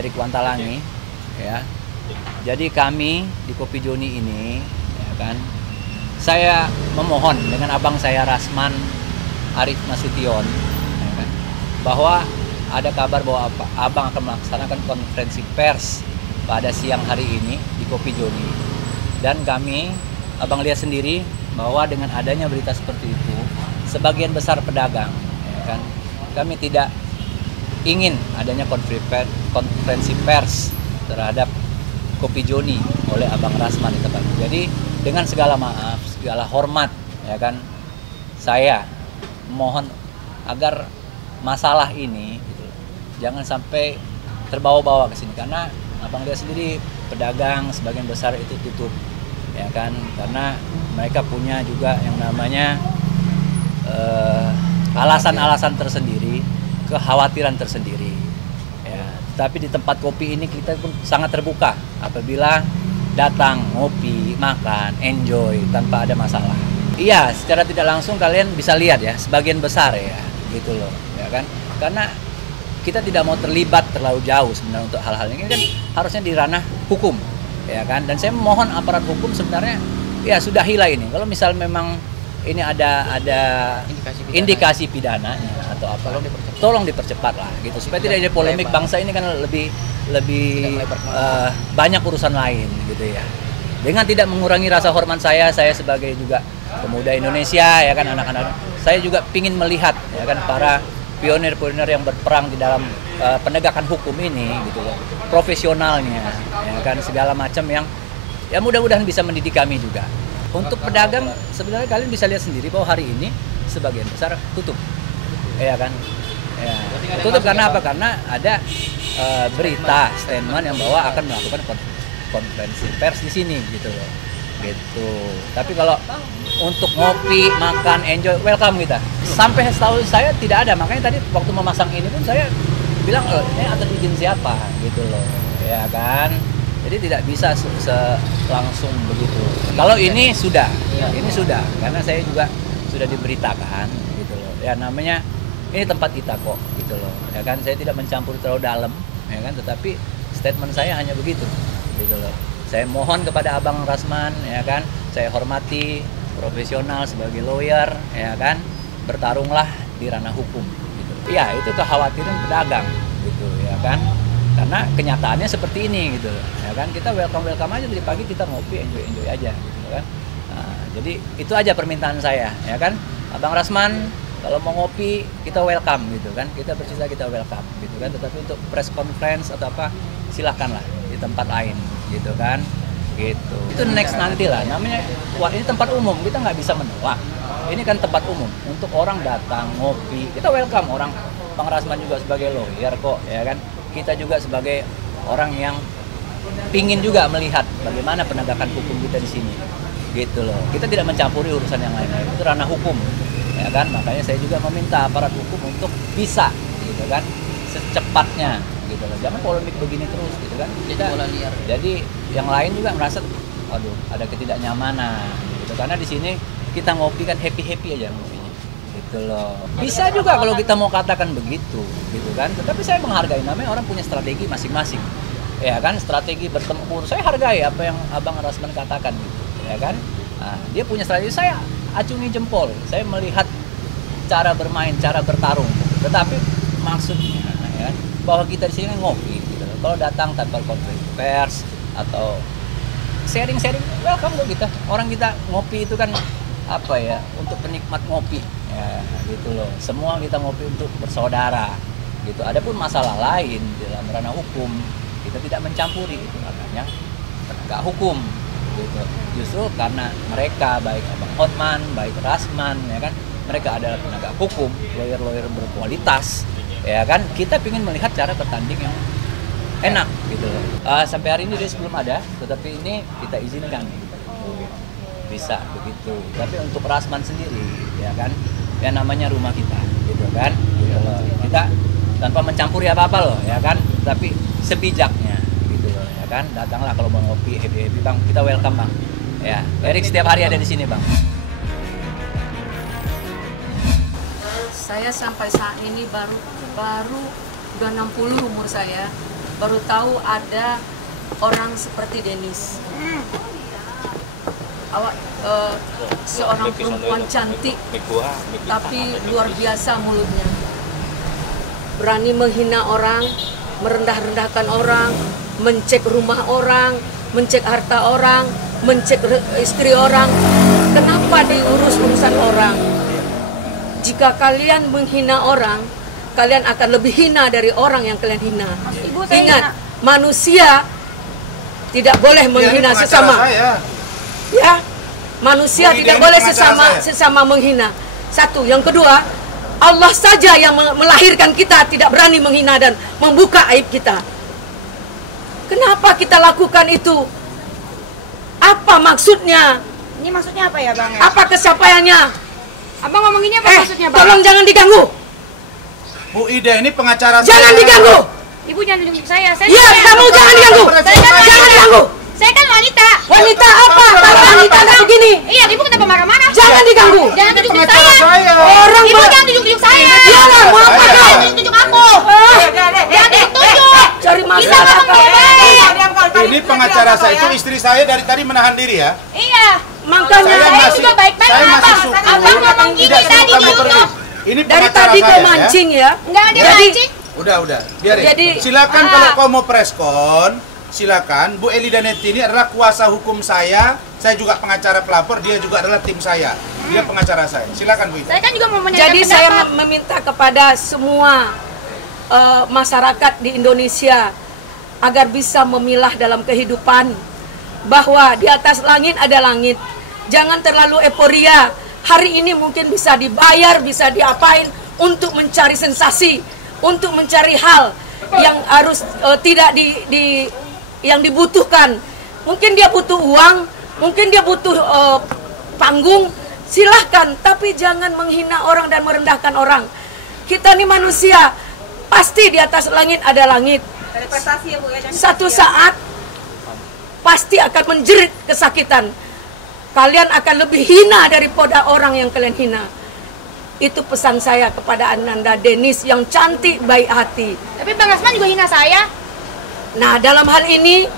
Erik Wantalangi, ya. Jadi kami di Kopi Joni ini, ya kan, saya memohon dengan abang saya Rasman Arif Nasution, ya kan, bahwa ada kabar bahwa abang akan melaksanakan konferensi pers pada siang hari ini di Kopi Joni. Dan kami, abang lihat sendiri bahwa dengan adanya berita seperti itu, sebagian besar pedagang, ya kan, kami tidak ingin adanya konferensi pers terhadap Kopi Joni oleh abang Rasman di tempat. Jadi dengan segala maaf, segala hormat, ya kan, saya mohon agar masalah ini gitu, jangan sampai terbawa-bawa ke sini, karena abang lihat sendiri pedagang sebagian besar itu tutup, ya kan, karena mereka punya juga yang namanya alasan-alasan tersendiri, kekhawatiran tersendiri. Ya, tapi di tempat kopi ini kita pun sangat terbuka apabila datang ngopi, makan, enjoy tanpa ada masalah. Iya, secara tidak langsung kalian bisa lihat ya, sebagian besar ya, gitu loh, ya kan? Karena kita tidak mau terlibat terlalu jauh sebenarnya untuk hal-hal ini kan harusnya di ranah hukum, ya kan? Dan saya mohon aparat hukum sebenarnya ya sudahilah ini. Kalau misal memang ini ada indikasi pidananya atau apa, tolong dipercepat lah gitu supaya tidak ada polemik. Bangsa ini kan lebih banyak urusan lain gitu ya. Dengan tidak mengurangi rasa hormat saya sebagai juga pemuda Indonesia, ya kan, anak-anak saya juga pingin melihat, ya kan, para pionir-pionir yang berperang di dalam penegakan hukum ini gitu loh, profesionalnya, ya kan, segala macam yang ya mudah-mudahan bisa mendidik kami juga. Untuk pedagang sebenarnya kalian bisa lihat sendiri bahwa hari ini sebagian besar tutup, ya kan, ya, tutup karena apa? Karena ada berita statement yang bahwa akan melakukan konferensi pers di sini gitu loh, gitu. Tapi kalau untuk ngopi, makan, enjoy, welcome kita. Sampai setahu saya tidak ada, makanya tadi waktu memasang ini pun saya bilang ini atas izin siapa gitu loh, ya kan. Jadi tidak bisa langsung begitu. Kalau ini sudah, karena saya juga sudah diberitakan gitu loh. Ya namanya ini tempat kita kok gitu loh, ya kan. Saya tidak mencampur terlalu dalam, ya kan. Tetapi statement saya hanya begitu, gitu loh. Saya mohon kepada abang Rasman, ya kan. Saya hormati, profesional sebagai lawyer, ya kan. Bertarunglah di ranah hukum. Gitu. Ya itu kekhawatiran pedagang, gitu, ya kan. Karena kenyataannya seperti ini gitu, ya kan, kita welcome aja dari pagi, kita ngopi enjoy aja gitu kan. Nah, jadi itu aja permintaan saya, ya kan, abang Rasman, kalau mau ngopi kita welcome gitu kan, kita bersisa kita welcome gitu kan. Tetapi untuk press conference atau apa silahkanlah di tempat lain gitu kan, gitu. Itu next nanti lah, namanya wah ini tempat umum, kita nggak bisa menolak. Ini kan tempat umum untuk orang datang ngopi, kita welcome. Orang bang Rasman juga sebagai lawyer kok, ya kan. Kita juga sebagai orang yang pingin juga melihat bagaimana penegakan hukum kita di sini, gitu loh. Kita tidak mencampuri urusan yang lain, itu ranah hukum, ya kan. Makanya saya juga meminta aparat hukum untuk bisa, gitu kan, secepatnya, gitu loh. Jangan polemik begini terus, gitu kan. Jadi yang lain juga merasa, waduh, ada ketidaknyamanan, gitu. Karena di sini kita ngopi kan happy aja ngopinya. Gitu loh. Bisa juga kalau kita mau katakan begitu, gitu kan. Tetapi saya menghargai, namanya orang punya strategi masing-masing, ya kan. Strategi bertempur, saya hargai apa yang abang Rasman katakan, gitu, ya kan. Nah, dia punya strategi, saya acungi jempol, saya melihat cara bermain, cara bertarung. Tetapi maksudnya, ya, bahwa kita di sini ngopi, gitu. Kalau datang tanpa konferensi pers atau sharing, welcome loh kita. Orang kita ngopi itu kan apa ya, untuk penikmat ngopi, ya gitu loh. Semua kita ngopi untuk bersaudara gitu. Adapun masalah lain dalam ranah hukum kita tidak mencampuri, itu namanya penegak hukum gitu. Justru karena mereka, baik abang Hotman, baik Rasman, ya kan, mereka adalah penegak hukum, lawyer berkualitas, ya kan. Kita ingin melihat cara bertanding yang enak gitu loh. Sampai hari ini dia belum ada, tetapi ini kita izinkan gitu. Bisa begitu. Tapi untuk Rasman sendiri, ya kan, ya namanya rumah kita, gitu kan, gitu loh. Kita tanpa mencampuri apa-apa loh, ya kan, tapi sebijaknya, gitu loh, ya kan. Datanglah kalau mau ngopi, happy bang, kita welcome bang. Ya, Erik setiap hari ada di sini bang. Saya sampai saat ini baru udah 60 umur saya. baru tahu ada orang seperti Denis. Awak seorang perempuan cantik, tapi luar biasa mulutnya. Berani menghina orang, merendah-rendahkan orang, mencek rumah orang, mencek harta orang, mencek istri orang. Kenapa diurus urusan orang? Jika kalian menghina orang, kalian akan lebih hina dari orang yang kalian hina. Ibu, Ingat, manusia tidak boleh menghina sesama. Ya, manusia tidak boleh sesama menghina. Satu, yang kedua, Allah saja yang melahirkan kita tidak berani menghina dan membuka aib kita. Kenapa kita lakukan itu? Apa maksudnya? Ini maksudnya apa ya, Bang? Apa kesampaiannya? Abang ngomonginnya apa maksudnya, Bang? Tolong jangan diganggu. Bu Ida ini pengacara Jangan diganggu. Ibu jangan tunjuk saya. Iya, kamu jangan diganggu. Jangan diganggu. Saya kan wanita. Wanita apa? Kalau wanita nggak begini. Iya, ibu kenapa marah-marah? Jangan diganggu. Jangan tunjuk saya. Orang Ibu jangan tunjuk saya. Iyalah, mau apa kau? Jangan tunjuk aku. Jangan tunjuk. Cari Kita masalah ngomong kau. baik-baik. Ini pengacara saya itu istri saya dari tadi menahan diri ya. Iya. Makanya Saya juga baik-baik. saya masih Abang suka. Abang ngomong gini Tidak tadi suka di pergi. YouTube. Ini dari pengacara tadi saya kau ya. mancing ya. Enggak ada Jadi- mancing. Udah, biarin. Jadi- Silakan kalau kau mau preskon, silakan. Bu Elida Neti ini adalah kuasa hukum saya juga pengacara pelapor, dia juga adalah tim saya. Dia pengacara saya. Silakan Bu Ida. Saya kan juga mau menyampaikan Jadi saya pendapat. meminta kepada semua masyarakat di Indonesia agar bisa memilah dalam kehidupan bahwa di atas langit ada langit. Jangan terlalu euforia. Hari ini mungkin bisa dibayar, bisa diapain untuk mencari sensasi, untuk mencari hal yang harus tidak yang dibutuhkan. Mungkin dia butuh uang, mungkin dia butuh panggung, silahkan. Tapi jangan menghina orang dan merendahkan orang. Kita ini manusia, pasti di atas langit ada langit. Satu saat pasti akan menjerit kesakitan. Kalian akan lebih hina daripada orang yang kalian hina. Itu pesan saya kepada Ananda Denis yang cantik, baik hati. Tapi Bang Asman juga hina saya. Nah, dalam hal ini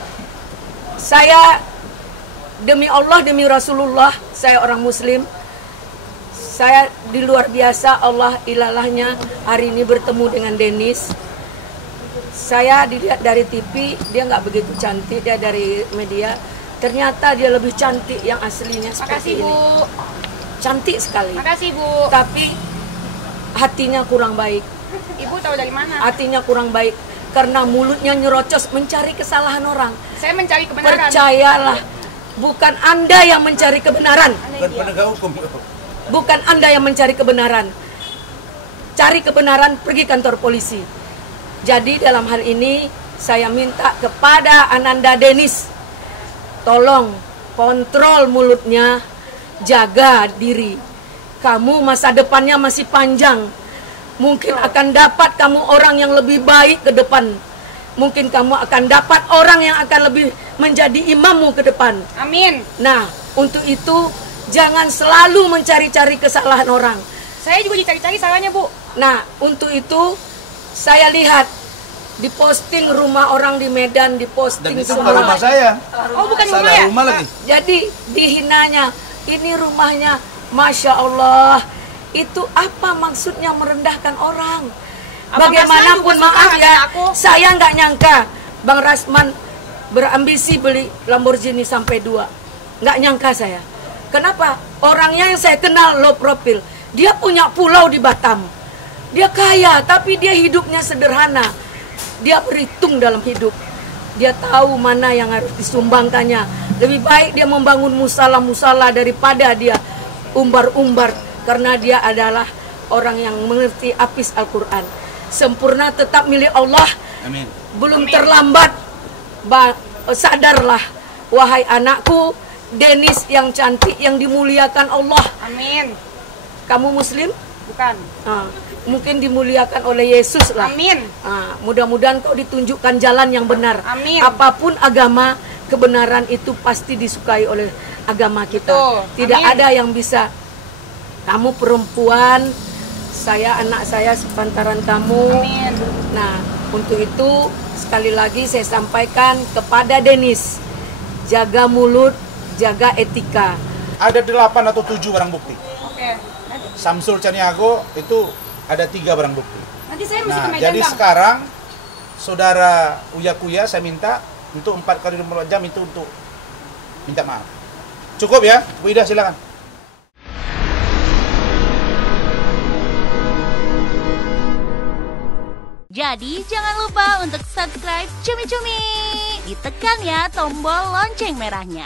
saya demi Allah, demi Rasulullah, saya orang Muslim. Saya di luar biasa Allah ilalahnya hari ini bertemu dengan Denis. Saya dilihat dari TV, dia nggak begitu cantik, dia dari media. Ternyata dia lebih cantik yang aslinya seperti Makasih, ini. Bu. Cantik sekali. Makasih, Bu. Tapi hatinya kurang baik. Ibu tahu dari mana? Hatinya kurang baik karena mulutnya nyerocos mencari kesalahan orang. Saya mencari kebenaran. Percayalah, bukan Anda yang mencari kebenaran. Bukan penegak hukum. Bukan Anda yang mencari kebenaran. Cari kebenaran, pergi kantor polisi. Jadi dalam hal ini saya minta kepada Ananda Denis, tolong kontrol mulutnya, jaga diri. Kamu masa depannya masih panjang. Mungkin akan dapat kamu orang yang lebih baik ke depan. Mungkin kamu akan dapat orang yang akan lebih menjadi imammu ke depan. Amin. Nah, untuk itu jangan selalu mencari-cari kesalahan orang. Saya juga dicari-cari salahnya, Bu. Nah, untuk itu saya lihat di posting rumah orang di Medan, di Dan posting itu bukan rumah semua. saya. Oh, bukan rumah Salah ya? rumah lagi. Jadi dihinanya, ini rumahnya, Masya Allah. Itu apa maksudnya merendahkan orang? Abang Bagaimanapun Rasman juga maaf suka ya, dengan aku. saya nggak nyangka Bang Rasman berambisi beli Lamborghini sampai 2. Nggak nyangka saya. Kenapa? Orangnya yang saya kenal low profile. Dia punya pulau di Batam. Dia kaya, tapi dia hidupnya sederhana. Dia berhitung dalam hidup. Dia tahu mana yang harus disumbangkannya. Lebih baik dia membangun musala-musala daripada dia umbar-umbar. Karena dia adalah orang yang mengerti apis Al-Quran. Sempurna tetap milik Allah. Amin. Belum terlambat. Sadarlah, wahai anakku, Denis yang cantik, yang dimuliakan Allah. Amin. Kamu Muslim? Bukan. Mungkin dimuliakan oleh Yesus lah. Amin. Mudah-mudahan kau ditunjukkan jalan yang benar. Amin. Apapun agama, kebenaran itu pasti disukai oleh agama kita. Betul. Tidak Amin. ada yang bisa. Kamu perempuan, saya anak saya sepantaran kamu. Amin. Nah, Untuk itu sekali lagi saya sampaikan kepada Denis, jaga mulut, jaga etika. Ada 8 atau 7 barang bukti. Oke. Samsul Caniago itu ada 3 barang bukti. Nanti saya mesti ke Nah, Medan, jadi Bang. sekarang saudara Uya Kuya saya minta untuk 4 kali 24 jam itu untuk minta maaf. Cukup ya, Bu Ida silakan. Jadi jangan lupa untuk subscribe Cumi Cumi. Ditekan ya tombol lonceng merahnya.